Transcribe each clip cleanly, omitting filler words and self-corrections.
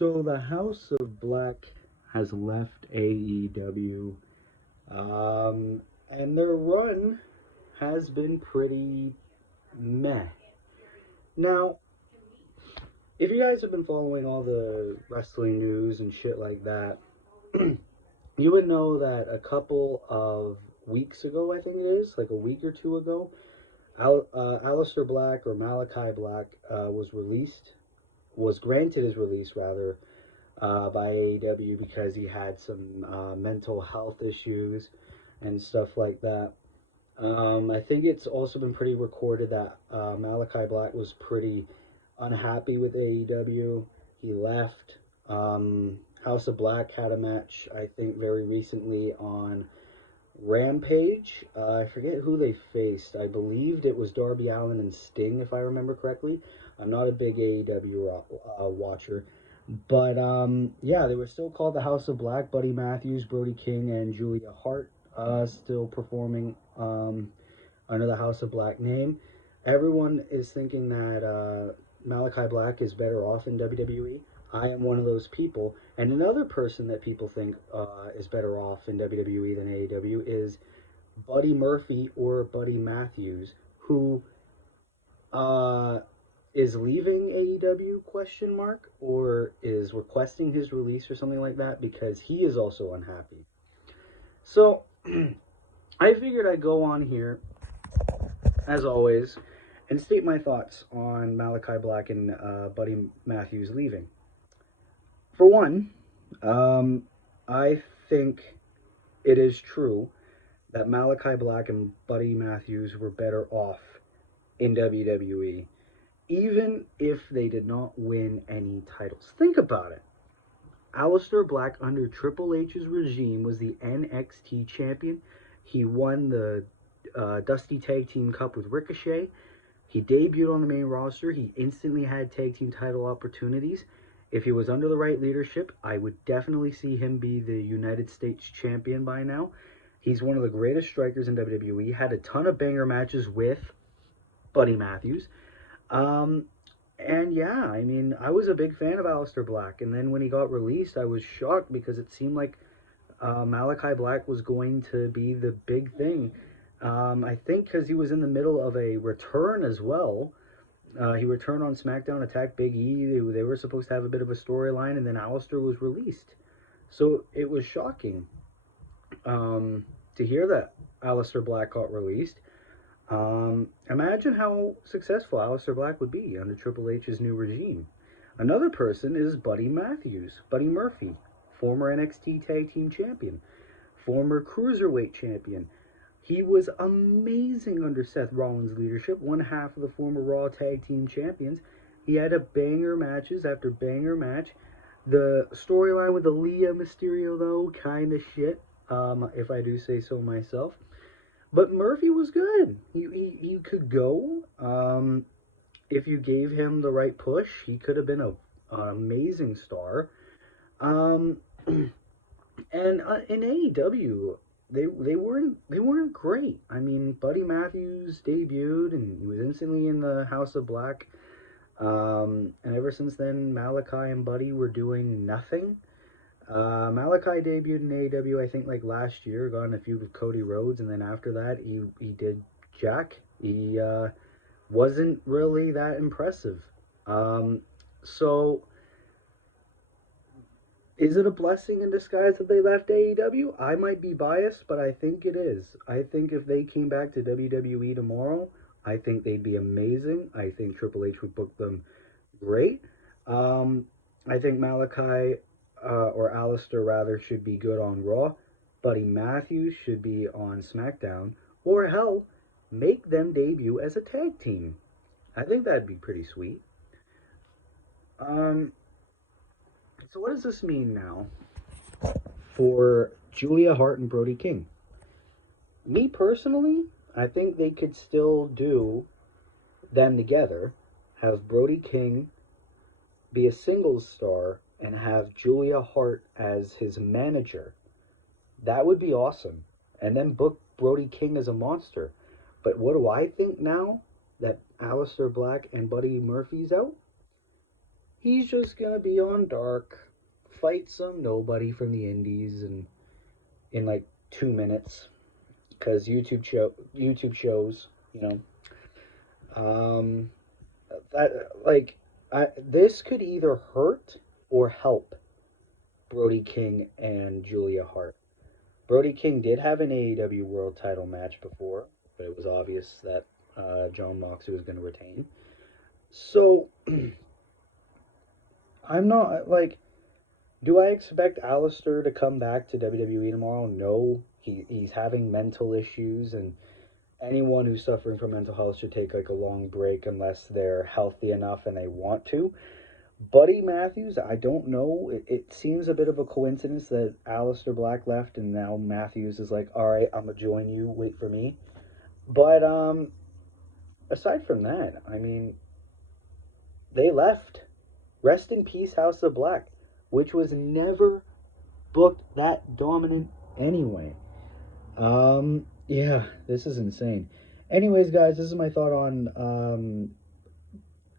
So the House of Black has left AEW, and their run has been pretty meh. Now, if you guys have been following all the wrestling news and shit like that, you would know that a couple of weeks ago, I think it is, like a week or two ago, Aleister Black or Malakai Black was granted his release rather, by AEW because he had some mental health issues and stuff like that. I think it's also been pretty recorded that Malachi Black was pretty unhappy with AEW. He left. House of Black had a match, I think, very recently on Rampage. I forget who they faced. I believed it was Darby Allin and Sting, if I remember correctly. I'm not a big AEW watcher, but yeah, they were still called the House of Black. Buddy Matthews, Brody King, and Julia Hart still performing under the House of Black name. Everyone is thinking that Malachi Black is better off in WWE. I am one of those people. And another person that people think is better off in WWE than AEW is Buddy Murphy or Buddy Matthews, who is leaving AEW question mark or is requesting his release or something like that because he is also unhappy. So I figured I'd go on here as always and state my thoughts on Malachi Black and Buddy Matthews leaving. For one, I think it is true that Malachi Black and Buddy Matthews were better off in WWE, even if they did not win any titles. Think about it. Aleister Black under Triple H's regime was the NXT champion. He won the Dusty Tag Team Cup with Ricochet. He debuted on the main roster. He instantly had tag team title opportunities. If he was under the right leadership, I would definitely see him be the United States champion by now. He's one of the greatest strikers in WWE. Had a ton of banger matches with Buddy Matthews. And yeah, I mean, I was a big fan of Aleister Black. And then when he got released, I was shocked because it seemed like Malachi Black was going to be the big thing. I think because he was in the middle of a return as well. He returned on SmackDown, attacked Big E. They were supposed to have a bit of a storyline, and then Aleister was released. So it was shocking to hear that Aleister Black got released. Imagine how successful Aleister Black would be under Triple H's new regime. Another person is Buddy Matthews, Buddy Murphy, former NXT Tag Team Champion, former Cruiserweight Champion. He was amazing under Seth Rollins' leadership, one half of the former Raw Tag Team Champions. He had a banger matches after banger match. The storyline with Aaliyah Mysterio, though, kind of shit, if I do say so myself. But Murphy was good. He could go. If you gave him the right push, he could have been an amazing star. And in AEW, they weren't great. I mean, Buddy Matthews debuted and he was instantly in the House of Black. And ever since then, Malachi and Buddy were doing nothing. Malachi debuted in AEW, I think, like last year, got in a feud with Cody Rhodes, and then after that, he did Jack. He wasn't really that impressive. So, is it a blessing in disguise that they left AEW? I might be biased, but I think it is. I think if they came back to WWE tomorrow, I think they'd be amazing. I think Triple H would book them great. I think Malachi or Aleister rather should be good on Raw. Buddy Matthews should be on SmackDown. Or hell, make them debut as a tag team. I think that'd be pretty sweet. So what does this mean now for Julia Hart and Brody King? Me personally, I think they could still do them together. Have Brody King be a singles star and have Julia Hart as his manager. That would be awesome. And then book Brody King as a monster. But what do I think now that Aleister Black and Buddy Murphy's out? he's just gonna be on Dark, fight some nobody from the Indies, and in like 2 minutes, because YouTube shows, you know, um, that like this could either hurt or help Brody King and Julia Hart. Brody King did have an AEW World Title match before, but it was obvious that John Moxley was going to retain. So I'm not like, do I expect Alistair to come back to WWE tomorrow? No, he's having mental issues, and anyone who's suffering from mental health should take like a long break unless they're healthy enough and they want to. Buddy Matthews, I don't know. It seems a bit of a coincidence that Alistair Black left and now Matthews is like, all right, I'm gonna join you. Wait for me. But aside from that, I mean, they left. Rest in peace, House of Black, which was never booked that dominant anyway. Yeah, this is insane. Anyways, guys, this is my thought on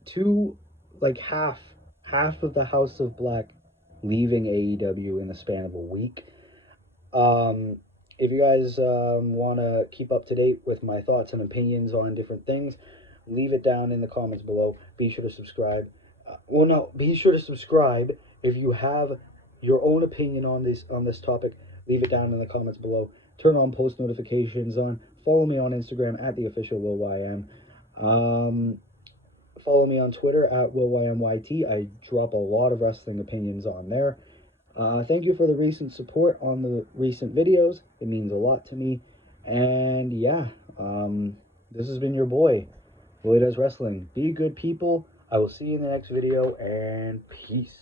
two, like half of the House of Black leaving AEW in the span of a week. Um, if you guys want to keep up to date with my thoughts and opinions on different things, leave it down in the comments below. Be sure to subscribe. Well, no, be sure to subscribe. If you have your own opinion on this topic, leave it down in the comments below. Turn on post notifications on. Follow me on Instagram at the official WillYM. Follow me on Twitter at WillYMYT. I drop a lot of wrestling opinions on there. Thank you for the recent support on the recent videos. It means a lot to me. And yeah, this has been your boy, Willie Does Wrestling. Be good people. I will see you in the next video, and peace.